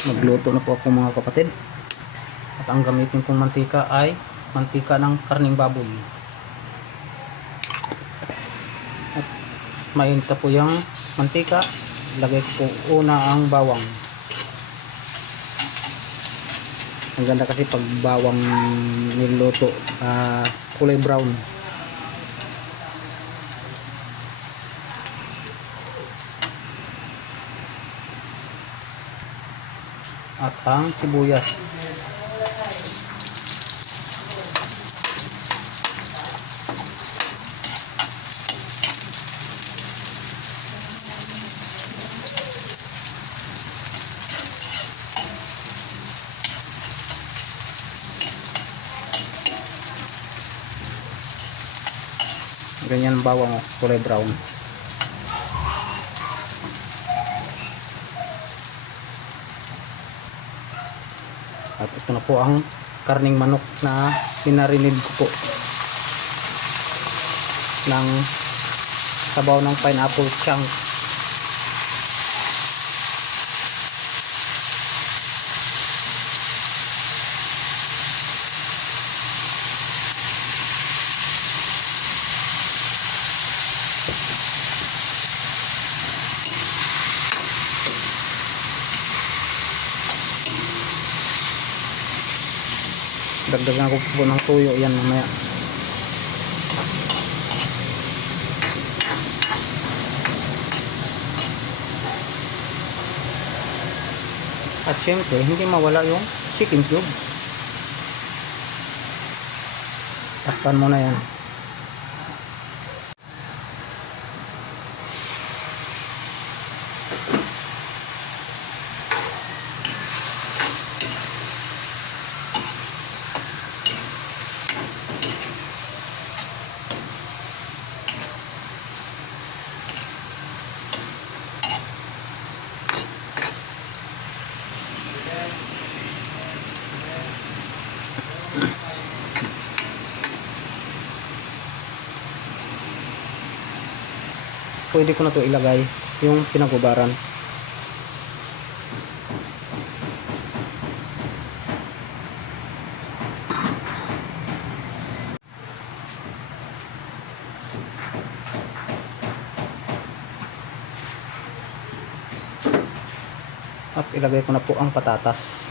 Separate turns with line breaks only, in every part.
Magluto na po ako mga kapatid. At ang gamitin kong mantika ay mantika ng karning baboy. At mainta po yung mantika. Lagay ko po una ang bawang. Ang ganda kasi pag bawang niluto ah, kulay brown. At ang sibuyas. Ganyan ang bawang kulay brown. At ito na po ang karning manok na pinarinid ko po ng sabaw ng pineapple chunk. Dagdagan ko po ng tuyo yan mamaya. At syempre, hindi mawala yung chicken cube. Takpan mo na yan. Pwede ko na to ilagay yung pinagubaran. At ilagay ko na po ang patatas.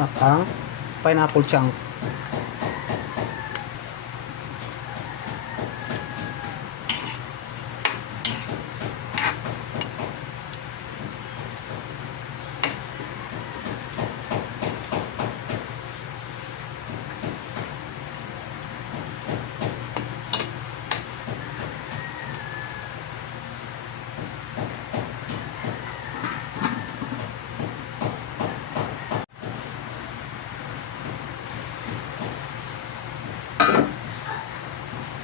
At ang pineapple chunk.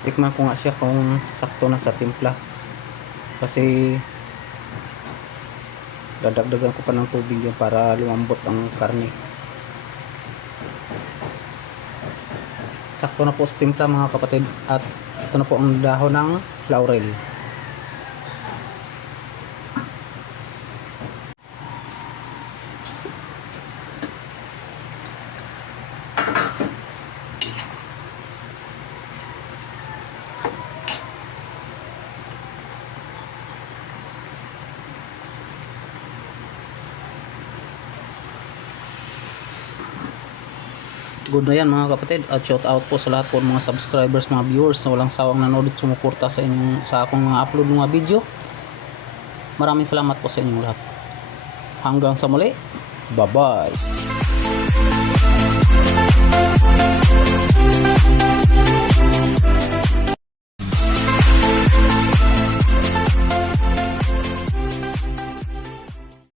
Tikman ko nga siya kung sakto na sa timpla. Kasi dadagdagan ko pa ng tubig yun para lumambot ang karne. Sakto na po sa timpla mga kapatid. At ito na po ang dahon ng laurel good na yan mga kapatid. At shout out po sa lahat po ng mga subscribers mga viewers na walang sawang nanood at sumuporta sa inyong sa akong mga upload mga video. Maraming salamat po sa inyong lahat. Hanggang sa muli. Bye bye